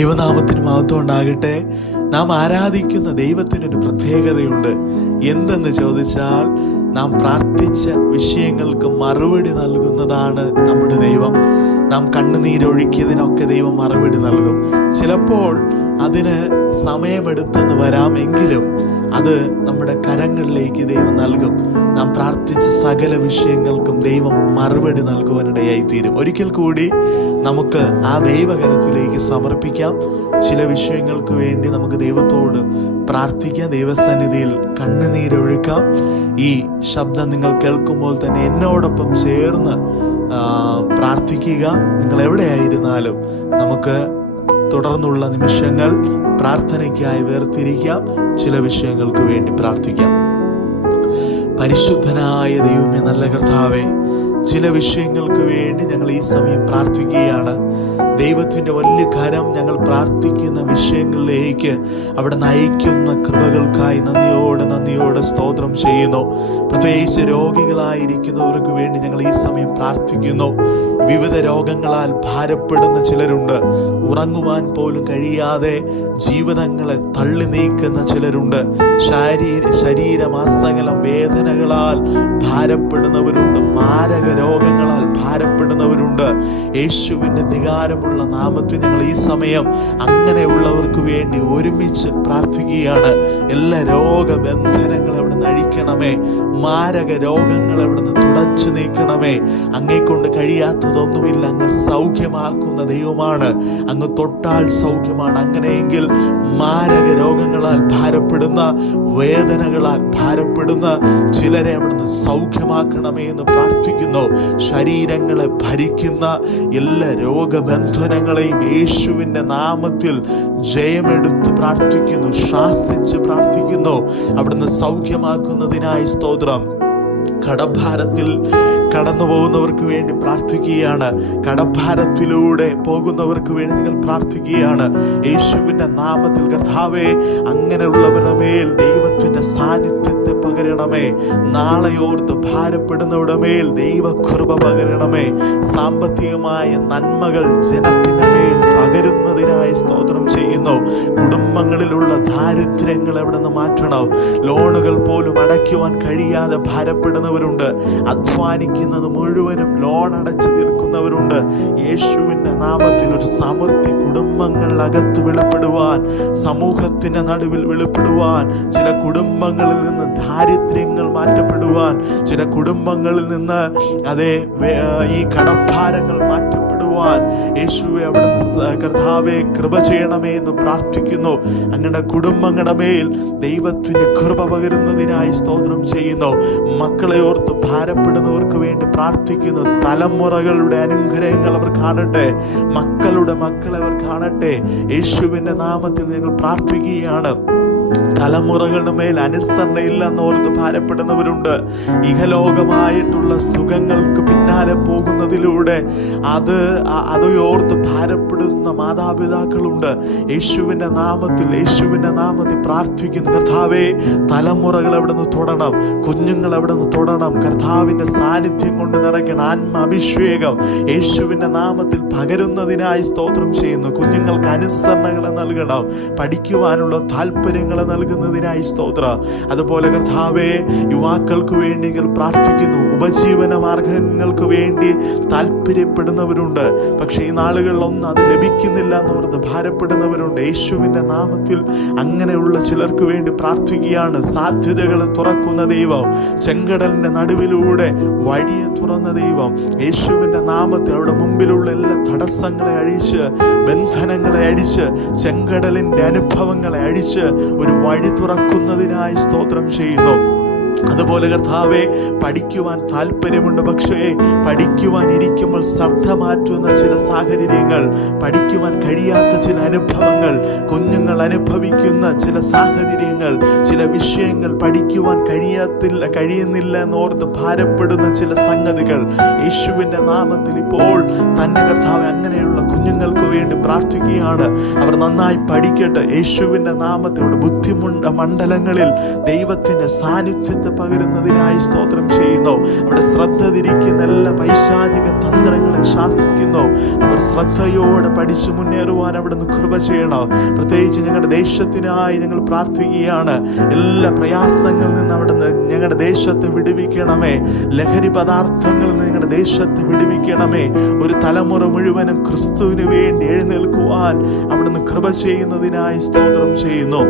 ദൈവനാമത്തിന് മഹത്വം ഉണ്ടാകട്ടെ. നാം ആരാധിക്കുന്ന ദൈവത്തിനൊരു പ്രത്യേകതയുണ്ട്. എന്തെന്ന് ചോദിച്ചാൽ, നാം പ്രാർത്ഥിച്ച വിഷയങ്ങൾക്ക് മറുപടി നൽകുന്നതാണ് നമ്മുടെ ദൈവം. നാം കണ്ണുനീരൊഴുക്കിയതിനൊക്കെ ദൈവം മറുപടി നൽകും. ചിലപ്പോൾ അതിന് സമയമെടുത്തെന്ന് വരാമെങ്കിലും അത് നമ്മുടെ കരങ്ങളിലേക്ക് ദൈവം നൽകും. നാം പ്രാർത്ഥിച്ച സകല വിഷയങ്ങൾക്കും ദൈവം മറുപടി നൽകുവാനിടയായി തീരും. ഒരിക്കൽ കൂടി നമുക്ക് ആ ദൈവകരത്തിലേക്ക് സമർപ്പിക്കാം. ചില വിഷയങ്ങൾക്ക് വേണ്ടി നമുക്ക് ദൈവത്തോട് പ്രാർത്ഥിക്കാം, ദൈവസന്നിധിയിൽ കണ്ണുനീരൊഴുക്കാം. ഈ ശബ്ദം നിങ്ങൾ കേൾക്കുമ്പോൾ തന്നെ എന്നോടൊപ്പം ചേർന്ന് പ്രാർത്ഥിക്കുക. നിങ്ങൾ എവിടെയായിരുന്നാലും നമുക്ക് തുടർന്നുള്ള നിമിഷങ്ങൾ പ്രാർത്ഥനയ്ക്കായി വേർതിരിക്കാം. ചില വിഷയങ്ങൾക്ക് വേണ്ടി പ്രാർത്ഥിക്കാം. പരിശുദ്ധനായ ദൈവമേ, നല്ല കർത്താവേ, ചില വിഷയങ്ങൾക്ക് വേണ്ടി ഞങ്ങൾ ഈ സമയം പ്രാർത്ഥിക്കുകയാണ്. ദൈവത്തിൻ്റെ വലിയ കരം ഞങ്ങൾ പ്രാർത്ഥിക്കുന്ന വിഷയങ്ങളിലേക്ക് അവിടെ നയിക്കുന്ന കൃപകൾക്കായി നന്ദിയോടെ സ്തോത്രം ചെയ്യുന്നു. പ്രത്യേകിച്ച് രോഗികളായിരിക്കുന്നവർക്ക് വേണ്ടി ഞങ്ങൾ ഈ സമയം പ്രാർത്ഥിക്കുന്നു. വിവിധ രോഗങ്ങളാൽ ഭാരപ്പെടുന്ന ചിലരുണ്ട്. ഉറങ്ങുവാൻ പോലും കഴിയാതെ ജീവിതങ്ങളെ തള്ളി നീക്കുന്ന ചിലരുണ്ട്. ശരീരമാസകലം വേദനകളാൽ ഭാരപ്പെടുന്നവരുണ്ട്. മാരക രോഗങ്ങളാൽ ഭാരപ്പെടുന്നവരുണ്ട്. യേശുവിൻ്റെ അധികാരമുള്ള നാമത്തിൽ ഞങ്ങൾ ഈ സമയം അങ്ങനെയുള്ളവർക്ക് വേണ്ടി ഒരുമിച്ച് പ്രാർത്ഥിക്കുകയാണ്. എല്ലാ രോഗബന്ധനങ്ങളെ അവിടെ നിന്ന് അഴിക്കണമേ. മാരക രോഗങ്ങളെ അവിടെ നിന്ന് തുടച്ചു നീക്കണമേ. അങ്ങേക്കൊണ്ട് കഴിയാത്തതൊന്നുമില്ല. അങ്ങ് സൗഖ്യമാക്കുന്ന ദൈവമാണ്. അങ്ങ് തൊട്ടാൽ സൗഖ്യമാണ്. അങ്ങനെയെങ്കിൽ മാരക രോഗങ്ങളാൽ ഭാരപ്പെടുന്ന, വേദനകളാൽ ഭാരപ്പെടുന്ന ചിലരെ അവിടുന്ന് സൗഖ്യമാക്കണമേ എന്ന് പ്രാർത്ഥിക്കുന്നു. ശരീരങ്ങളെ ഭരിക്കുന്ന എല്ലാ രോഗബന്ധനങ്ങളെയും യേശുവിൻ്റെ നാമത്തിൽ ജയമെടുത്ത് പ്രാർത്ഥിക്കുന്നു, ശാസ്ത്രിച്ച് പ്രാർത്ഥിക്കുന്നു. അവിടുന്ന് സൗഖ്യമാക്കുന്നതിനായി സ്തോത്രം. കടഭാരത്തിൽ കടന്നു പോകുന്നവർക്ക് വേണ്ടി പ്രാർത്ഥിക്കുകയാണ്. കടഭാരത്തിലൂടെ പോകുന്നവർക്ക് വേണ്ടി നിങ്ങൾ പ്രാർത്ഥിക്കുകയാണ്. യേശുവിൻ്റെ നാമത്തിൽ കർത്താവേ, അങ്ങനെയുള്ളവരുടെ മേൽ ദൈവത്തിൻ്റെ സാന്നിധ്യത്തെ പകരണമേ. നാളെയോർത്ത് ഭാരപ്പെടുന്നവരുടെ മേൽ ദൈവകൃപ പകരണമേ. സാമ്പത്തികമായ നന്മകൾ ജനത്തിൻ്റെ മേൽ പകരുന്നതിനായി സ്തോത്രം ചെയ്യുന്നു. കുടുംബങ്ങളിലുള്ള ദാരിദ്ര്യങ്ങൾ എവിടെ നിന്ന് മാറ്റണം. ലോണുകൾ പോലും അടയ്ക്കുവാൻ കഴിയാതെ ഭാരപ്പെടുന്നവരുണ്ട്. അധ്വാനിക്കുന്നത് മുഴുവനും ലോൺ അടച്ചു തീർക്കുന്നവരുണ്ട്. യേശുവിൻ്റെ നാമത്തിൽ ഒരു സമൃദ്ധി കുടുംബങ്ങളിനകത്ത് വെളിപ്പെടുവാൻ, സമൂഹത്തിൻ്റെ നടുവിൽ വെളിപ്പെടുവാൻ, ചില കുടുംബങ്ങളിൽ നിന്ന് ദാരിദ്ര്യങ്ങൾ മാറ്റപ്പെടുവാൻ, ചില കുടുംബങ്ങളിൽ നിന്ന് ഈ കടഭാരങ്ങൾ മാറ്റപ്പെടുവാൻ യേശുവെ അവിടുന്ന് കർത്താവെ കൃപ ചെയ്യണമേ എന്ന് പ്രാർത്ഥിക്കുന്നു. അങ്ങനെ കുടുംബങ്ങളുടെ മേൽ ദൈവത്തിൻ്റെ കൃപ പകരുന്നതിനായി സ്തോത്രം ചെയ്യുന്നു. മക്കളെ ഓർത്ത് ഭാരപ്പെടുന്നവർക്ക് വേണ്ടി പ്രാർത്ഥിക്കുന്നു. തലമുറകളുടെ അനുഗ്രഹങ്ങൾ അവർ കാണട്ടെ. മക്കളുടെ മക്കളെ അവർ കാണട്ടെ. യേശുവിൻ്റെ നാമത്തിൽ ഞങ്ങൾ പ്രാർത്ഥിക്കുകയാണ്. തലമുറകളുടെ മേൽ അനുസരണയില്ലെന്ന് ഓർത്ത് ഭാരപ്പെടുന്നവരുണ്ട്. ഇഹലോകമായിട്ടുള്ള സുഖങ്ങൾക്ക് പിന്നാലെ പോകുന്നതിലൂടെ അത് ഓർത്ത് ഭാരപ്പെടുന്ന മാതാപിതാക്കളുണ്ട്. യേശുവിൻ്റെ നാമത്തിൽ പ്രാർത്ഥിക്കുന്നു. കർത്താവേ, തലമുറകൾ എവിടെ നിന്ന് തൊടണം, കുഞ്ഞുങ്ങൾ എവിടെ നിന്ന് തൊടണം. കർത്താവിൻ്റെ സാന്നിധ്യം കൊണ്ട് നിറയ്ക്കണം. ആത്മാഭിഷേകം യേശുവിൻ്റെ നാമത്തിൽ പകരുന്നതിനായി സ്തോത്രം ചെയ്യുന്നു. കുഞ്ഞുങ്ങൾക്ക് അനുസരണങ്ങളെ നൽകണം. പഠിക്കുവാനുള്ള താല്പര്യങ്ങളെ നൽകുന്നതിനായി സ്തോത്ര. അതുപോലെ കർത്താവേ, യുവാക്കൾക്ക് വേണ്ടി പ്രാർത്ഥിക്കുന്നു. ഉപജീവന മാർഗങ്ങൾക്ക് വേണ്ടി താല്പര്യപ്പെടുന്നവരുണ്ട്. പക്ഷേ ഈ നാളുകളിലൊന്നും അത് ലഭിക്കുന്നില്ല എന്നോർത്ത് ഭാരപ്പെടുന്നവരുണ്ട്. യേശുവിൻ്റെ നാമത്തിൽ അങ്ങനെയുള്ള ചിലർക്ക് വേണ്ടി പ്രാർത്ഥിക്കുകയാണ്. സാധ്യതകളെ തുറക്കുന്ന ദൈവം, ചെങ്കടലിൻ്റെ നടുവിലൂടെ വഴിയെ തുറന്ന ദൈവം, യേശുവിൻ്റെ നാമത്തിൽ അവിടെ മുമ്പിലുള്ള എല്ലാ തടസ്സങ്ങളെ അഴിച്ച്, ബന്ധനങ്ങളെ അഴിച്ച്, ചെങ്കടലിൻ്റെ അനുഭവങ്ങളെ അഴിച്ച് ഒരു വഴി തുറക്കുന്നതിനായി സ്തോത്രം ചെയ്യുന്നു. അതുപോലെ കർത്താവെ, പഠിക്കുവാൻ താല്പര്യമുണ്ട്, പക്ഷേ പഠിക്കുവാൻ ഇരിക്കുമ്പോൾ ശ്രദ്ധ മാറ്റുന്ന ചില സാഹചര്യങ്ങൾ, പഠിക്കുവാൻ കഴിയാത്ത ചില അനുഭവങ്ങൾ, കുഞ്ഞുങ്ങൾ അനുഭവിക്കുന്ന ചില സാഹചര്യങ്ങൾ, ചില വിഷയങ്ങൾ പഠിക്കുവാൻ കഴിയുന്നില്ല എന്നോർത്ത് ഭാരപ്പെടുന്ന ചില സംഗതികൾ യേശുവിൻ്റെ നാമത്തിൽ ഇപ്പോൾ തന്നെ കർത്താവ് അങ്ങനെയുള്ള കുഞ്ഞുങ്ങൾക്ക് വേണ്ടി പ്രാർത്ഥിക്കുകയാണ്. അവർ നന്നായി പഠിക്കട്ടെ. യേശുവിൻ്റെ നാമത്തോടെ ബുദ്ധിമണ്ഡലങ്ങളിൽ ദൈവത്തിൻ്റെ സാന്നിധ്യത്തെ പകരുന്നതിനായി സ്തോത്രം ചെയ്യുന്നു. അവിടെ ശ്രദ്ധ തിരിക്കുന്ന എല്ലാ പൈശാചിക തന്ത്രങ്ങളെ ശാസിക്കുന്നു. അവർ ശ്രദ്ധയോടെ പഠിച്ചു മുന്നേറുവാൻ അവിടുന്ന് കൃപ ചെയ്യണം. പ്രത്യേകിച്ച് ഞങ്ങളുടെ ദേശത്തിനായി ഞങ്ങൾ പ്രാർത്ഥിക്കുകയാണ്. എല്ലാ പ്രയാസങ്ങളിൽ നിന്ന് അവിടുന്ന് ഞങ്ങളുടെ ദേശത്തെ വിടുവിക്കണമേ. ലഹരി പദാർത്ഥങ്ങളിൽ നിന്ന് ഞങ്ങളുടെ ദേശത്തെ വിടുവിക്കണമേ. ഒരു തലമുറ മുഴുവനും ക്രിസ്തുവിന് വേണ്ടി എഴുന്നേൽക്കുവാൻ അവിടുന്ന് കൃപ ചെയ്യുന്നതിനായി സ്തോത്രം ചെയ്യുന്നു.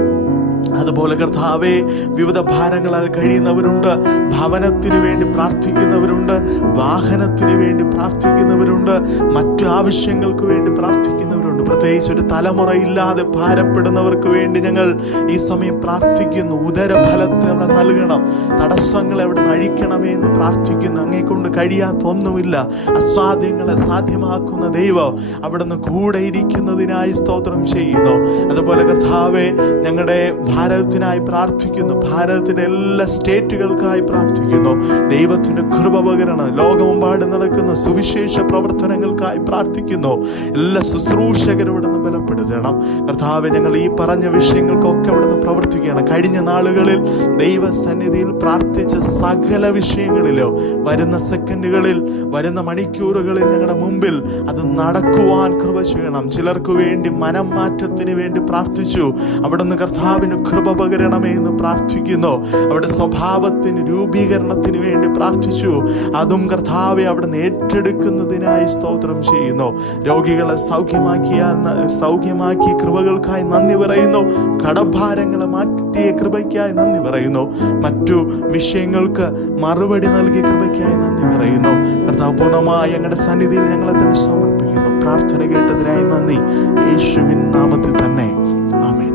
അതുപോലെ കർത്താവേ, വിവിധ ഭാരങ്ങളാൽ കഴിയുന്നവരുണ്ട്. ഭവനത്തിനു വേണ്ടി പ്രാർത്ഥിക്കുന്നവരുണ്ട്, വാഹനത്തിനു വേണ്ടി പ്രാർത്ഥിക്കുന്നവരുണ്ട്, മറ്റു ആവശ്യങ്ങൾക്ക് വേണ്ടി പ്രാർത്ഥിക്കുന്നവരുണ്ട്. പ്രത്യേകിച്ച് ഒരു തലമുറ ഇല്ലാതെ ഭാരപ്പെടുന്നവർക്ക് വേണ്ടി ഞങ്ങൾ ഈ സമയം പ്രാർത്ഥിക്കുന്നു. ഉദരഫലത്തെ അവിടെ നൽകണം, തടസ്സങ്ങളെ അവിടെ അഴിക്കണമേ എന്ന് പ്രാർത്ഥിക്കുന്നു. അങ്ങേക്കൊണ്ട് കഴിയാത്ത ഒന്നുമില്ല. അസാധ്യങ്ങളെ സാധ്യമാക്കുന്ന ദൈവം അവിടുന്ന് കൂടെ ഇരിക്കുന്നതിനായി സ്തോത്രം ചെയ്യുന്നു. അതുപോലെ കർത്താവേ, ഞങ്ങളുടെ ഭാരതത്തിനായി പ്രാർത്ഥിക്കുന്നു. ഭാരതത്തിന്റെ എല്ലാ സ്റ്റേറ്റുകൾക്കായി പ്രാർത്ഥിക്കുന്നു. ദൈവത്തിന്റെ കൃപ പകരണം. ലോകമെമ്പാടും നടക്കുന്ന സുവിശേഷ പ്രവർത്തനങ്ങൾക്കായി പ്രാർത്ഥിക്കുന്നു. എല്ലാ ശുശ്രൂഷകരും ഇവിടുന്ന് ബലപ്പെടുത്തണം. കർത്താവെ, ഞങ്ങൾ ഈ പറഞ്ഞ വിഷയങ്ങൾക്കൊക്കെ ഇവിടുന്ന് പ്രവർത്തിക്കണം. കഴിഞ്ഞ നാളുകളിൽ ദൈവസന്നിധിയിൽ പ്രാർത്ഥിച്ച സകല വിഷയങ്ങളിലോ വരുന്ന സെക്കൻഡുകളിൽ, വരുന്ന മണിക്കൂറുകളിൽ ഞങ്ങളുടെ മുമ്പിൽ അത് നടക്കുവാൻ കൃപ ചെയ്യണം. ചിലർക്ക് വേണ്ടി മനം മാറ്റത്തിന് വേണ്ടി പ്രാർത്ഥിച്ചു. അവിടുന്ന് കർത്താവിന് കൃപ പകരണമേ എന്ന് പ്രാർത്ഥിക്കുന്നു. അവിടെ സ്വഭാവത്തിന് രൂപീകരണത്തിന് വേണ്ടി പ്രാർത്ഥിച്ചു. അതും അവിടുന്ന് ഏറ്റെടുക്കുന്നതിനായി സ്തോത്രം ചെയ്യുന്നു. രോഗികളെ സൗഖ്യമാക്കിയ കൃപകൾക്കായി നന്ദി പറയുന്നു. കടഭാരങ്ങളെ മാറ്റിയ കൃപയ്ക്കായി നന്ദി പറയുന്നു. മറ്റു വിഷയങ്ങൾക്ക് മറുപടി നൽകിയ കൃപയ്ക്കായി നന്ദി പറയുന്നു. കർത്താവ്, പൂർണ്ണമായി ഞങ്ങളുടെ സന്നിധിയിൽ ഞങ്ങളെ തന്നെ സമർപ്പിക്കുന്നു. പ്രാർത്ഥന കേട്ടതിനായി നന്ദി. യേശുവിൻ നാമത്തിൽ തന്നെ ആമേൻ.